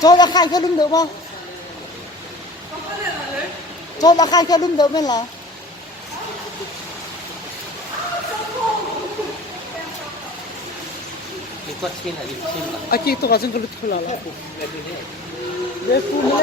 cho ra khai cho lưng được không? Cho ra khai cho lưng được bên là aquí tu kasih kulit kula lah. Dia punya.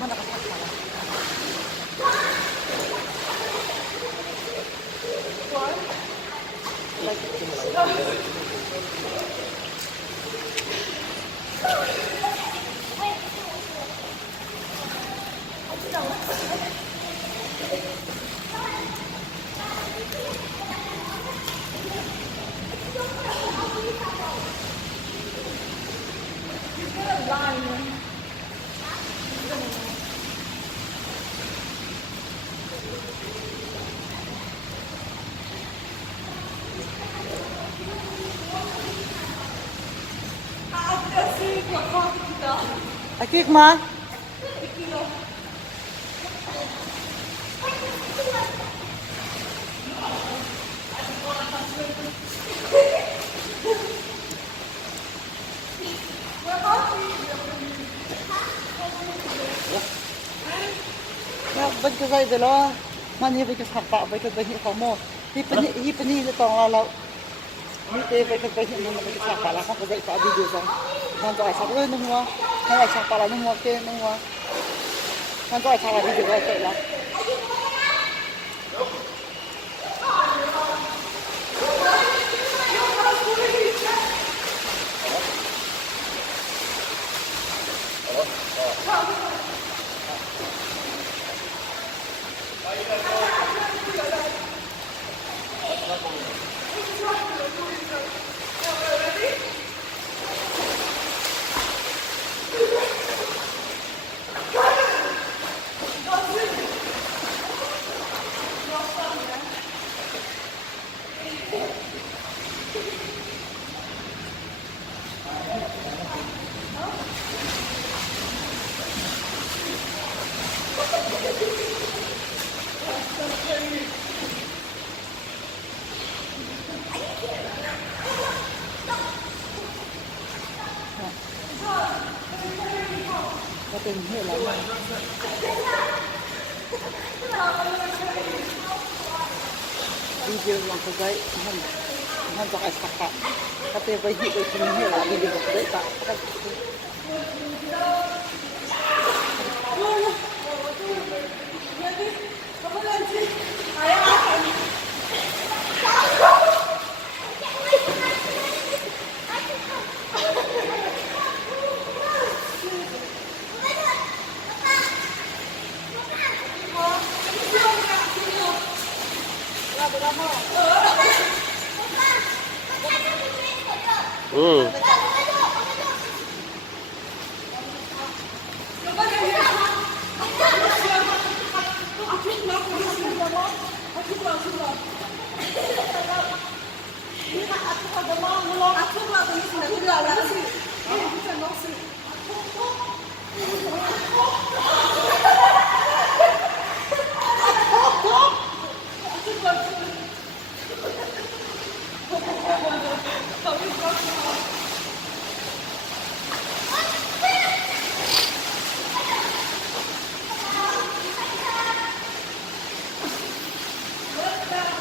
Mana Akik mah. Ya, betul saya tu lah. Mana betul sampak betul banyak kamu. Hi ni tong lalau. Ni teh betul banyak mana betul sampak lah. Kamu betul tak video sang. Nanti saya sampai nunggu. Nanti sampak lah nunggu ke nunggu. Nanti saya sampai video saya lah. Tình hệ lắm video làm cái giấy Nanti saya sakit. Tapi bayi itu cuma hilang video betul tak?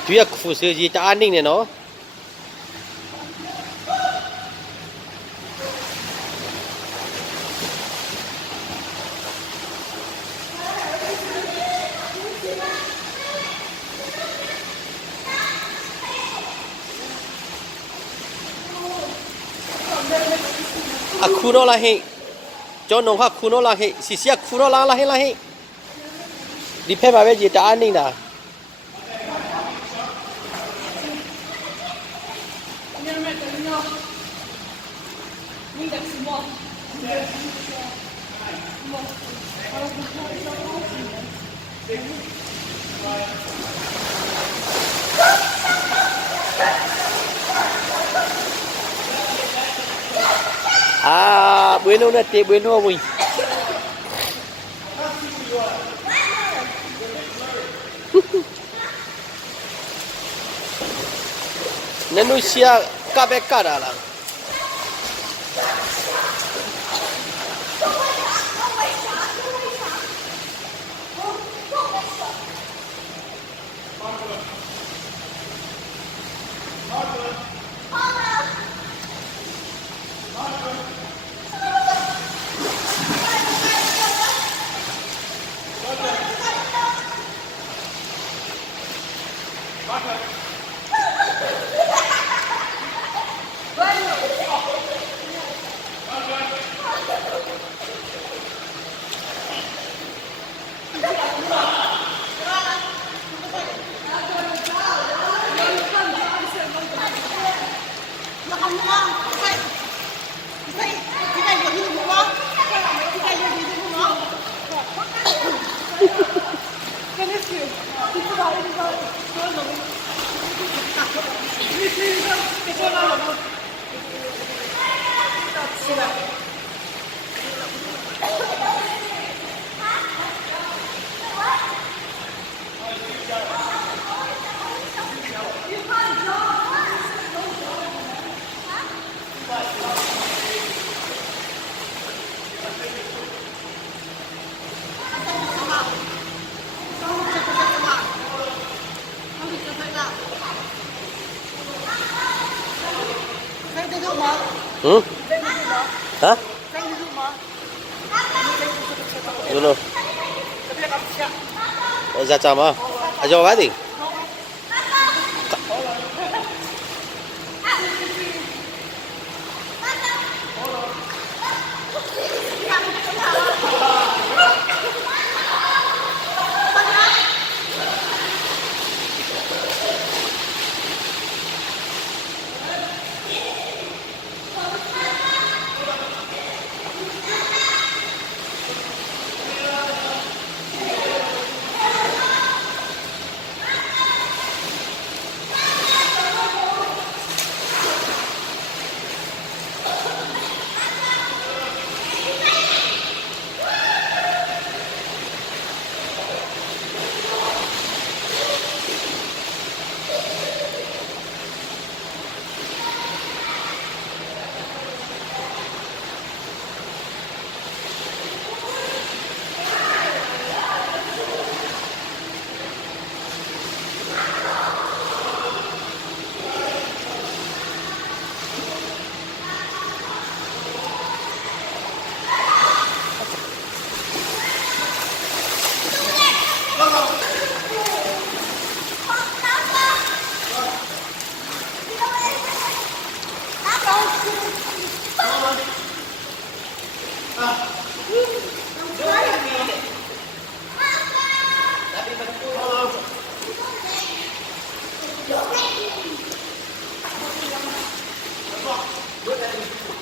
Dia kufusi je tak aning ni no. Aku no lahi. Jono aku no lahi. Sisi aku no lahi. Di phe ba be je tak aning dah. Bueno nate bueno muy. Nenu sia kabe kara lah. Hah? Dulu. Zaca mah. Aja apa tadi? Look at